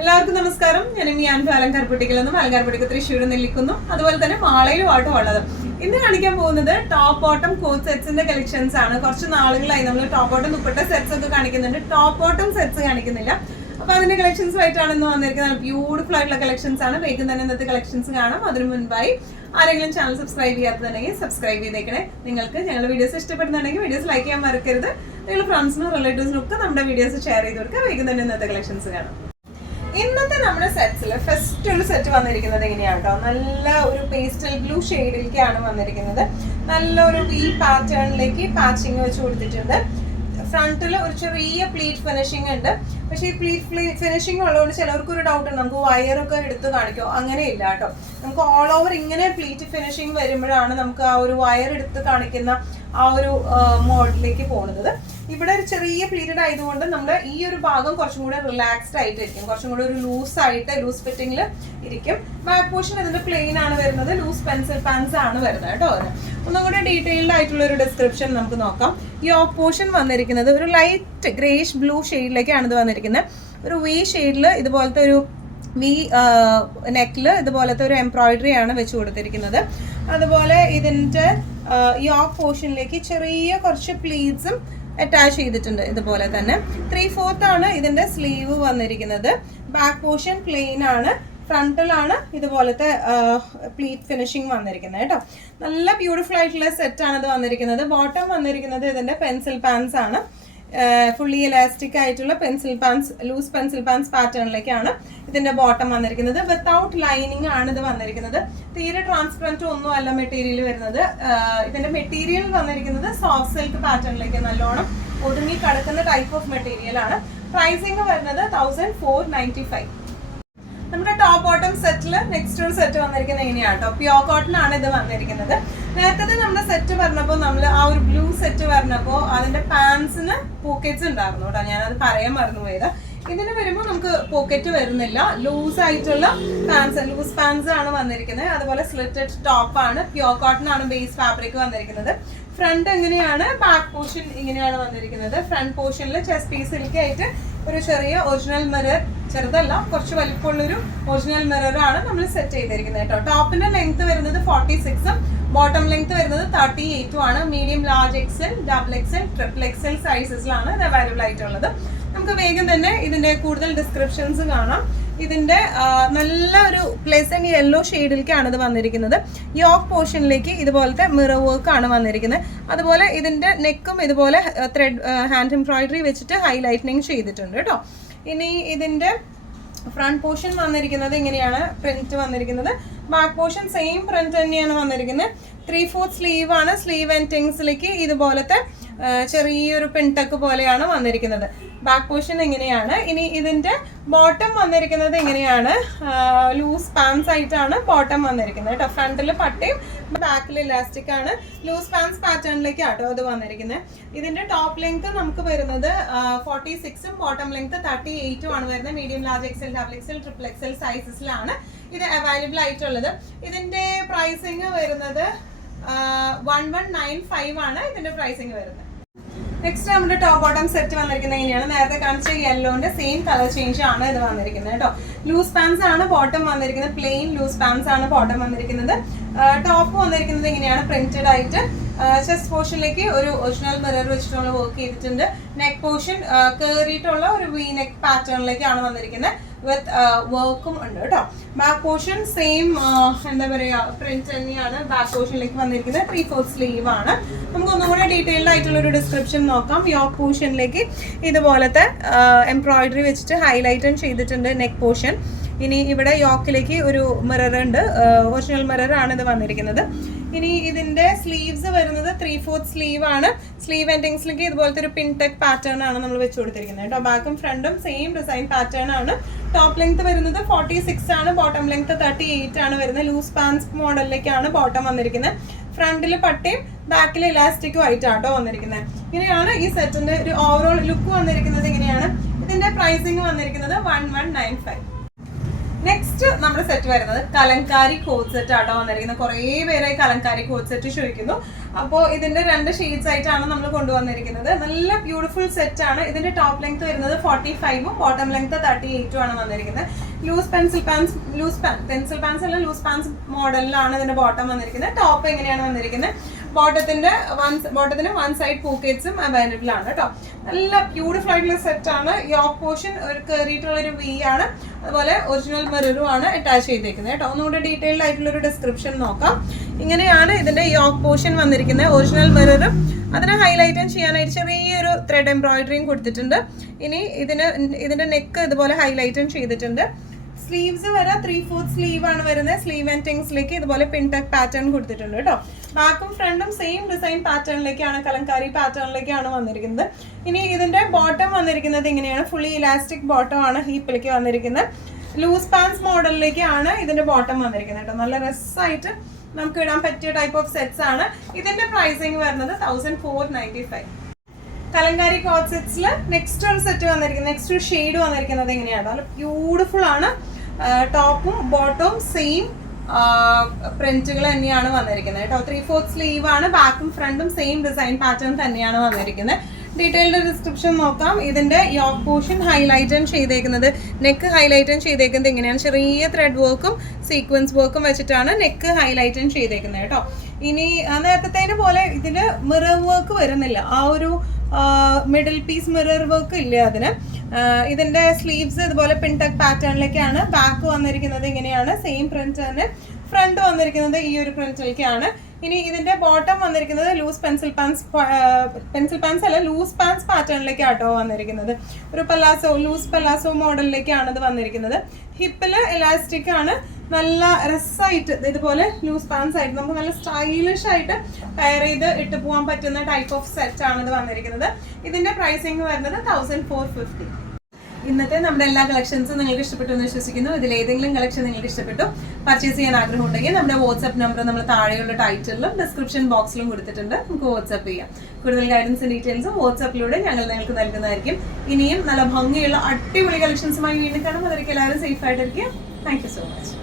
എല്ലാവർക്കും നമസ്കാരം. ഞാൻ അലങ്കാർപെട്ടിക്കൽ നിന്നും അലങ്കാർപെട്ടിക്ക് തൃശ്ശൂരിൽ നിൽക്കുന്നു. അതുപോലെ തന്നെ മാളയിലുമായിട്ടും ഉള്ളത്. ഇന്ന് കാണിക്കാൻ പോകുന്നത് ടോപ്പ് ബോട്ടം കോട്ട് സെറ്റ്സിന്റെ കളക്ഷൻസ് ആണ്. കുറച്ച് നാളുകളായി നമ്മൾ ടോപ്പ് ബോട്ടം ദുപ്പട്ട സെറ്റ്സ് ഒക്കെ കാണിക്കുന്നുണ്ട്, ടോപ്പ് ബോട്ടം സെറ്റ്സ് കാണിക്കുന്നില്ല. അപ്പൊ അതിന്റെ കളക്ഷൻസ് ആയിട്ടാണ് ഇന്ന് വന്നിരിക്കുന്നത്. ബ്യൂട്ടിഫുൾ ആയിട്ടുള്ള കളക്ഷൻസ് ആണ്. വേഗം തന്നെ ഇന്നത്തെ കളക്ഷൻസ് കാണാം. അതിനു മുൻപായി ആരെങ്കിലും ചാനൽ സബ്സ്ക്രൈബ് ചെയ്യാത്തതുണ്ടെങ്കിൽ സബ്സ്ക്രൈബ് ചെയ്തേക്കണേ. നിങ്ങൾക്ക് ഞങ്ങളുടെ വീഡിയോസ് ഇഷ്ടപ്പെടുന്നുണ്ടെങ്കിൽ വീഡിയോസ് ലൈക്ക് ചെയ്യാൻ മറക്കരുത്. നിങ്ങൾ ഫ്രണ്ട്സിനും റിലേറ്റീവ്സിനും ഒക്കെ നമ്മുടെ വീഡിയോസ് ഷെയർ ചെയ്ത് കൊടുക്കുക. വേഗം തന്നെ ഇന്നത്തെ കളക്ഷൻസ് കാണാം. ഇന്നത്തെ നമ്മുടെ സെറ്റ്സിൽ ഫസ്റ്റ് ഒരു സെറ്റ് വന്നിരിക്കുന്നത് എങ്ങനെയാണ് കേട്ടോ, നല്ല ഒരു പേസ്റ്റൽ ബ്ലൂ ഷെയ്ഡിലേക്കാണ് വന്നിരിക്കുന്നത്. നല്ലൊരു വി പാറ്റേണിലേക്ക് പാച്ചിങ് വെച്ച് കൊടുത്തിട്ടുണ്ട്. ഫ്രണ്ടിൽ ഒരു ചെറിയ പ്ലീറ്റ് ഫിനിഷിംഗ് ഉണ്ട്. പക്ഷേ ഈ പ്ലീറ്റ് ഫിനിഷിംഗ് ഉള്ളതുകൊണ്ട് ചിലർക്ക് ഒരു ഡൗട്ട് ഉണ്ട്, നമുക്ക് വയറൊക്കെ എടുത്ത് കാണിക്കുമോ? അങ്ങനെയില്ല കേട്ടോ. നമുക്ക് ഓൾ ഓവർ ഇങ്ങനെ പ്ലീറ്റ് ഫിനിഷിംഗ് വരുമ്പോഴാണ് നമുക്ക് ആ ഒരു വയർ എടുത്ത് കാണിക്കുന്ന ആ ഒരു മോഡലിലേക്ക് പോകുന്നത്. ഇവിടെ ഒരു ചെറിയ പീരീഡ് ആയതുകൊണ്ട് നമ്മൾ ഈ ഒരു ഭാഗം കുറച്ചും കൂടെ റിലാക്സ്ഡ് ആയിട്ടിരിക്കും, കുറച്ചും കൂടെ ഒരു ലൂസ് ഫിറ്റിംഗിൽ ഇരിക്കും. ബാക്ക് പോർഷൻ ഇതിന്റെ പ്ലെയിൻ ആണ് വരുന്നത്, ലൂസ് പെൻസിൽ പാൻസ് ആണ് വരുന്നത് കേട്ടോ. ഒന്നും കൂടെ ഡീറ്റെയിൽഡ് ആയിട്ടുള്ള ഒരു ഡിസ്ക്രിപ്ഷൻ നമുക്ക് നോക്കാം. ഈ ഓഫ് പോർഷൻ വന്നിരിക്കുന്നത് ഒരു ലൈറ്റ് ഗ്രേഷ് ബ്ലൂ ഷെയ്ഡിലേക്കാണ് ഇത് വന്നിരിക്കുന്നത്. ഒരു വി ഷെയ്ഡിൽ ഇതുപോലത്തെ ഒരു വി നെക്കില് ഇതുപോലത്തെ ഒരു എംബ്രോയിഡറി ആണ് വെച്ച് കൊടുത്തിരിക്കുന്നത്. അതുപോലെ ഇതിൻ്റെ ഈ ഓഫ് പോർഷനിലേക്ക് ചെറിയ കുറച്ച് പ്ലീറ്റ്സും അറ്റാച്ച് ചെയ്തിട്ടുണ്ട്. ഇതുപോലെ തന്നെ 3/4 ആണ് ഇതിന്റെ സ്ലീവ് വന്നിരിക്കുന്നത്. ബാക്ക് പോർഷൻ പ്ലെയിൻ ആണ്, ഫ്രണ്ടിലാണ് ഇതുപോലത്തെ പ്ലീറ്റ് ഫിനിഷിംഗ് വന്നിരിക്കുന്നത് കേട്ടോ. നല്ല ബ്യൂട്ടിഫുൾ ആയിട്ടുള്ള സെറ്റ് ആണ് ഇത് വന്നിരിക്കുന്നത്. ബോട്ടം വന്നിരിക്കുന്നത് ഇതിന്റെ പെൻസിൽ പാൻസ് ആണ്. ഫുള്ളി ഇലാസ്റ്റിക് ആയിട്ടുള്ള pencil pants, loose pencil pants പാറ്റേണിലേക്കാണ് ഇതിന്റെ ബോട്ടം വന്നിരിക്കുന്നത്. വിത്തൗട്ട് ലൈനിങ് ആണ് ഇത് വന്നിരിക്കുന്നത്. തീരെ ട്രാൻസ്പെറന്റ് ഒന്നും അല്ല മെറ്റീരിയൽ വരുന്നത്. ഇതിന്റെ മെറ്റീരിയൽ വന്നിരിക്കുന്നത് സോഫ്റ്റ് സിൽക്ക് പാറ്റേണിലേക്ക് നല്ലോണം ഒതുങ്ങി കിടക്കുന്ന ടൈപ്പ് ഓഫ് മെറ്റീരിയൽ ആണ്. പ്രൈസിങ് വരുന്നത് 1495. നമ്മുടെ ടോപ്പ് ബോട്ടം സെറ്റിൽ നെക്സ്റ്റ് ഒരു സെറ്റ് വന്നിരിക്കുന്നത് എങ്ങനെയാണ് കേട്ടോ, പ്യോർ കോട്ടൺ ആണ് ഇത് വന്നിരിക്കുന്നത്. നേരത്തെ നമ്മുടെ സെറ്റ് പറഞ്ഞപ്പോൾ നമ്മൾ ആ ഒരു ബ്ലൂ സെറ്റ് പറഞ്ഞപ്പോൾ അതിന്റെ പാൻസിന് പോക്കറ്റ്സ് ഉണ്ടായിരുന്നു കേട്ടോ, ഞാനത് പറയാൻ മറന്നുപോയത്. ഇതിന് വരുമ്പോൾ നമുക്ക് പോക്കറ്റ് വരുന്നില്ല, ലൂസ് ആയിട്ടുള്ള പാൻസ്, ലൂസ് പാൻസ് ആണ് വന്നിരിക്കുന്നത്. അതുപോലെ സ്ലിറ്റഡ് ടോപ്പ് ആണ്, പ്യോർ കോട്ടൺ ആണ് ബേസ് ഫാബ്രിക് വന്നിരിക്കുന്നത്. ഫ്രണ്ട് എങ്ങനെയാണ്, ബാക്ക് പോർഷൻ ഇങ്ങനെയാണ് വന്നിരിക്കുന്നത്. ഫ്രണ്ട് പോർഷനിൽ ചെസ്റ്റ് പീസിലേക്ക് ആയിട്ട് ഒരു ചെറിയ ഒറിജിനൽ മിറർ, ചെറുതല്ല കുറച്ച് വലിപ്പമുള്ളൊരു ഒറിജിനൽ മിറർ ആണ് നമ്മൾ സെറ്റ് ചെയ്തിരിക്കുന്നത് കേട്ടോ. ടോപ്പിന്റെ ലെങ്ത് വരുന്നത് 46ഉം ബോട്ടം ലെങ്ത് വരുന്നത് 38ഉം ആണ്. Medium, large XL, double XL, triple XL സൈസസിലാണ് ഇത് അവൈലബിൾ ആയിട്ടുള്ളത്. നമുക്ക് വേഗം തന്നെ ഇതിന്റെ കൂടുതൽ ഡിസ്ക്രിപ്ഷൻസ് കാണാം. ഇതിന്റെ നല്ല ഒരു പ്ലെസന്റ് യെല്ലോ ഷെയ്ഡിലേക്കാണ് ഇത് വന്നിരിക്കുന്നത്. യോക്ക് പോർഷനിലേക്ക് ഇതുപോലത്തെ മിറർ വർക്ക് ആണ് വന്നിരിക്കുന്നത്. അതുപോലെ ഇതിന്റെ നെക്കും ഇതുപോലെ ത്രെഡ് ഹാൻഡ് എംബ്രോയിഡറി വെച്ചിട്ട് ഹൈലൈറ്റനിങ് ചെയ്തിട്ടുണ്ട് കേട്ടോ. ഇനി ഇതിന്റെ ഫ്രണ്ട് പോർഷൻ വന്നിരിക്കുന്നത് ഇങ്ങനെയാണ് പ്രിന്റ് വന്നിരിക്കുന്നത്. ബാക്ക് പോർഷൻ സെയിം പ്രിന്റ് തന്നെയാണ് വന്നിരിക്കുന്നത്. 3/4 സ്ലീവ് ആണ്. സ്ലീവ് എൻഡിങ്സിലേക്ക് ഇതുപോലത്തെ ചെറിയൊരു പിൻടക്ക് പോലെയാണ് വന്നിരിക്കുന്നത്. ബാക്ക് പോർഷൻ എങ്ങനെയാണ്. ഇനി ഇതിന്റെ ബോട്ടം വന്നിരിക്കുന്നത് എങ്ങനെയാണ്, ലൂസ് പാൻസ് ആയിട്ടാണ് ബോട്ടം വന്നിരിക്കുന്നത് കേട്ടോ. ഫ്രണ്ടിൽ പട്ടയും ബാക്കിൽ ഇലാസ്റ്റിക് ആണ്. ലൂസ് പാൻസ് പാറ്റേണിലേക്ക് ആട്ടോ അത് വന്നിരിക്കുന്നത്. ഇതിന്റെ ടോപ്പ് ലെങ്ത് നമുക്ക് വരുന്നത് 46ഉം ബോട്ടം ലെങ്ത് 38ഉം ആണ് വരുന്നത്. Medium, large XL, double XL, triple XL സൈസസിലാണ് ഇത് അവൈലബിൾ ആയിട്ടുള്ളത്. ഇതിന്റെ പ്രൈസിങ് വരുന്നത് 1195 ആണ് ഇതിന്റെ പ്രൈസിങ് വരുന്നത്. നെക്സ്റ്റ് നമ്മുടെ ടോപ്പ് ബോട്ടം സെറ്റ് വന്നിരിക്കുന്നത് എങ്ങനെയാണ്, നേരത്തെ കാണിച്ച യെല്ലോന്റെ സെയിം കളർ ചേഞ്ച് ആണ് ഇത് വന്നിരിക്കുന്നത് കേട്ടോ. ലൂസ് പാൻസ് ആണ് ബോട്ടം വന്നിരിക്കുന്നത്, പ്ലെയിൻ ലൂസ് പാൻസ് ആണ് ബോട്ടം വന്നിരിക്കുന്നത്. ടോപ്പ് വന്നിരിക്കുന്നത് ഇങ്ങനെയാണ് പ്രിന്റഡ് ആയിട്ട്. ചെസ്റ്റ് പോർഷനിലേക്ക് ഒരു ഒറിജിനൽ മിറർ വെച്ചിട്ടുള്ള വർക്ക് ചെയ്തിട്ടുണ്ട്. നെക്ക് പോർഷൻ കയറിയിട്ടുള്ള ഒരു വി നെക്ക് പാറ്റേണിലേക്കാണ് വന്നിരിക്കുന്നത്. വിത്ത് വർക്കും ഉണ്ട് കേട്ടോ. ബാക്ക് പോർഷൻ സെയിം എന്താ പറയുക പ്രിന്റ് തന്നെയാണ് ബാക്ക് പോർഷനിലേക്ക് വന്നിരിക്കുന്നത്. 3/4 സ്ലീവ് ആണ്. നമുക്ക് ഒന്നും കൂടെ ഡീറ്റെയിൽഡ് ആയിട്ടുള്ള ഒരു ഡിസ്ക്രിപ്ഷൻ നോക്കാം. യോക്ക് പോർഷനിലേക്ക് ഇതുപോലത്തെ എംബ്രോയിഡറി വെച്ചിട്ട് ഹൈലൈറ്റും ചെയ്തിട്ടുണ്ട് നെക്ക് പോർഷൻ. ഇനി ഇവിടെ യോക്കിലേക്ക് ഒരു മിറർ ഉണ്ട്, ഒറിജിനൽ മിറർ ആണ് ഇത് വന്നിരിക്കുന്നത്. ഇനി ഇതിന്റെ സ്ലീവ്സ് വരുന്നത് 3/4 സ്ലീവ് ആണ്. സ്ലീവ് എൻഡിങ്സിലേക്ക് ഇതുപോലത്തെ ഒരു പിൻടെക് പാറ്റേൺ ആണ് നമ്മൾ വെച്ച് കൊടുത്തിരിക്കുന്നത് കേട്ടോ. ബാക്കും ഫ്രണ്ടും സെയിം ഡിസൈൻ പാറ്റേൺ ആണ്. ടോപ്പ് ലെങ്ത് വരുന്നത് 46 ആണ്, ബോട്ടം ലെങ്ത് 38 ആണ് വരുന്നത്. ലൂസ് പാൻസ് മോഡലിലേക്കാണ് ബോട്ടം വന്നിരിക്കുന്നത്. ഫ്രണ്ടിൽ പട്ടയും ബാക്കിൽ ഇലാസ്റ്റിക്കും ആയിട്ടാട്ടോ വന്നിരിക്കുന്നത്. ഇങ്ങനെയാണ് ഈ സെറ്റിന്റെ ഒരു ഓവറോൾ ലുക്ക് വന്നിരിക്കുന്നത്. ഇങ്ങനെയാണ് ഇതിന്റെ പ്രൈസിങ് വന്നിരിക്കുന്നത് 1195. നെക്സ്റ്റ് നമ്മുടെ സെറ്റ് വരുന്നത് കലങ്കാരി കോട്ട് സെറ്റ് ആട്ടോ വന്നിരിക്കുന്നത്. കുറേ പേരായി കലങ്കാരി കോട്ട് സെറ്റ് ചോദിക്കുന്നു. അപ്പോൾ ഇതിന്റെ 2 ഷെയ്ഡ്സ് ആയിട്ടാണ് നമ്മൾ കൊണ്ടുവന്നിരിക്കുന്നത്. നല്ല ബ്യൂട്ടിഫുൾ സെറ്റ് ആണ്. ഇതിന്റെ ടോപ്പ് ലെങ്ത് വരുന്നത് 45ഉം ബോട്ടം ലെങ്ത് 38ഉം ആണ് വന്നിരിക്കുന്നത്. ലൂസ് പെൻസിൽ പാൻസ് അല്ല, ലൂസ് പാൻസ് മോഡലിലാണ് ഇതിന്റെ ബോട്ടം വന്നിരിക്കുന്നത്. ടോപ്പ് എങ്ങനെയാണ് വന്നിരിക്കുന്നത്? ബോട്ടത്തിന് 1 സൈഡ് പോക്കറ്റ്സും അവൈലബിൾ ആണ് കേട്ടോ. നല്ല ബ്യൂട്ടിഫുൾ ആയിട്ടുള്ള സെറ്റ് ആണ്. യോക്ക് പോർഷൻ ഒരു കയറിയിട്ടുള്ള ഒരു വി ആണ്. അതുപോലെ ഒറിജിനൽ മിററും ആണ് അറ്റാച്ച് ചെയ്തേക്കുന്നത് കേട്ടോ. ഒന്നുകൂടി ഡീറ്റെയിൽഡ് ആയിട്ടുള്ള ഒരു ഡിസ്ക്രിപ്ഷൻ നോക്കാം. ഇങ്ങനെയാണ് ഇതിന്റെ യോക്ക് പോർഷൻ വന്നിരിക്കുന്നത്. ഒറിജിനൽ മിററും അതിനെ ഹൈലൈറ്റ് ചെയ്യാനായിട്ട് ചെറിയൊരു ത്രെഡ് എംബ്രോയിഡറിയും കൊടുത്തിട്ടുണ്ട്. ഇനി ഇതിന്റെ നെക്ക് ഇതുപോലെ ഹൈലൈറ്റും ചെയ്തിട്ടുണ്ട്. സ്ലീവ്സ് വരെ 3/4 സ്ലീവ് ആണ് വരുന്നത്. സ്ലീവ് ആൻഡ് ടിങ്സിലേക്ക് ഇതുപോലെ പിൻടെക് പാറ്റേൺ കൊടുത്തിട്ടുണ്ട് കേട്ടോ. ബാക്കും ഫ്രണ്ടും സെയിം ഡിസൈൻ പാറ്റേണിലേക്കാണ്, കലങ്കാരി പാറ്റേണിലേക്കാണ് വന്നിരിക്കുന്നത്. ഇനി ഇതിന്റെ ബോട്ടം വന്നിരിക്കുന്നത് ഇങ്ങനെയാണ്. ഫുള്ളി ഇലാസ്റ്റിക് ബോട്ടം ആണ് ഹീപ്പിലേക്ക് വന്നിരിക്കുന്നത്. ലൂസ് പാൻസ് മോഡലിലേക്കാണ് ഇതിന്റെ ബോട്ടം വന്നിരിക്കുന്നത് കേട്ടോ. നല്ല രസമായിട്ട് നമുക്ക് ഇടാൻ പറ്റിയ ടൈപ്പ് ഓഫ് സെറ്റ്സ് ആണ്. ഇതിന്റെ പ്രൈസിങ് വരുന്നത് 1495. കലങ്കാരി കോട്ട് സെറ്റ്സിൽ നെക്സ്റ്റ് ഒരു സെറ്റ് വന്നിരിക്കുന്നത്, നെക്സ്റ്റ് ഒരു ഷെയ്ഡ് വന്നിരിക്കുന്നത് എങ്ങനെയാണ്? നല്ല ബ്യൂട്ടിഫുൾ ആണ്. ടോപ്പും ബോട്ടവും സെയിം പ്രിന്റുകൾ തന്നെയാണ് വന്നിരിക്കുന്നത് കേട്ടോ. 3/4 സ്ലീവ് ആണ്. ബാക്കും ഫ്രണ്ടും സെയിം ഡിസൈൻ പാറ്റേൺ തന്നെയാണ് വന്നിരിക്കുന്നത്. ഡീറ്റെയിൽഡ് ഡിസ്ക്രിപ്ഷൻ നോക്കാം. ഇതിന്റെ യോക്ക് പോർഷൻ ഹൈലൈറ്റ് ചെയ്തേക്കുന്നത്, നെക്ക് ഹൈലൈറ്റ് ചെയ്തേക്കുന്നത് ഇങ്ങനെയാണ്. ചെറിയ ത്രെഡ് വർക്കും സീക്വൻസ് വർക്കും വെച്ചിട്ടാണ് നെക്ക് ഹൈലൈറ്റ് ചെയ്തേക്കുന്നത് കേട്ടോ. ഇനി നേരത്തെ പോലെ ഇതില് മിറർ വർക്ക് വരുന്നില്ല. ആ ഒരു മിഡിൽ പീസ് മിറർ വർക്ക് ഇല്ല അതിന്. ഇതിന്റെ സ്ലീവ്സ് ഇതുപോലെ പിൻടെക് പാറ്റേണിലേക്കാണ്. ബാക്ക് വന്നിരിക്കുന്നത് ഇങ്ങനെയാണ്, സെയിം പ്രിന്റ് തന്നെ. ഫ്രണ്ട് വന്നിരിക്കുന്നത് ഈ ഒരു പ്രിന്റിലേക്കാണ്. ഇനി ഇതിന്റെ ബോട്ടം വന്നിരിക്കുന്നത് ലൂസ് പെൻസിൽ പാൻസ് അല്ല, ലൂസ് പാൻസ് പാറ്റേണിലേക്കാട്ടോ വന്നിരിക്കുന്നത്. ഒരു ലൂസ് പലാസോ മോഡലിലേക്കാണ് ഇത് വന്നിരിക്കുന്നത്. ഹിപ്പില് എലാസ്റ്റിക് ആണ്. നല്ല രസമായിട്ട് ഇതുപോലെ ലൂസ് പാൻസ് ആയിട്ട് നമുക്ക് നല്ല സ്റ്റൈലിഷ് ആയിട്ട് പെയർ ചെയ്ത് ഇട്ട് പോകാൻ പറ്റുന്ന ടൈപ്പ് ഓഫ് സെറ്റ് ആണ് ഇത് വന്നിരിക്കുന്നത്. ഇതിന്റെ പ്രൈസിങ് വരുന്നത് 1450. ഇന്നത്തെ നമ്മുടെ എല്ലാ കളക്ഷൻസും നിങ്ങൾക്ക് ഇഷ്ടപ്പെട്ടു എന്ന് വിശ്വസിക്കുന്നു. ഇതിൽ ഏതെങ്കിലും കളക്ഷൻ നിങ്ങൾക്ക് ഇഷ്ടപ്പെട്ടു, പർച്ചേസ് ചെയ്യാൻ ആഗ്രഹം ഉണ്ടെങ്കിൽ നമ്മുടെ വാട്സ്ആപ്പ് നമ്പർ നമ്മൾ താഴെയുള്ള ടൈറ്റിലും ഡിസ്ക്രിപ്ഷൻ ബോക്സിലും കൊടുത്തിട്ടുണ്ട്. നമുക്ക് വാട്സ്ആപ്പ് ചെയ്യാം. കൂടുതൽ ഗൈഡൻസും ഡീറ്റെയിൽസും വാട്സ്ആപ്പിലൂടെ ഞങ്ങൾ നിങ്ങൾക്ക് നൽകുന്നതായിരിക്കും. ഇനിയും നല്ല ഭംഗിയുള്ള അടിപൊളി കളക്ഷൻസുമായി വീണ്ടും കാണാം. അതൊക്കെ എല്ലാവരും സേഫ് ആയിട്ടിരിക്കുക. Thank you so much.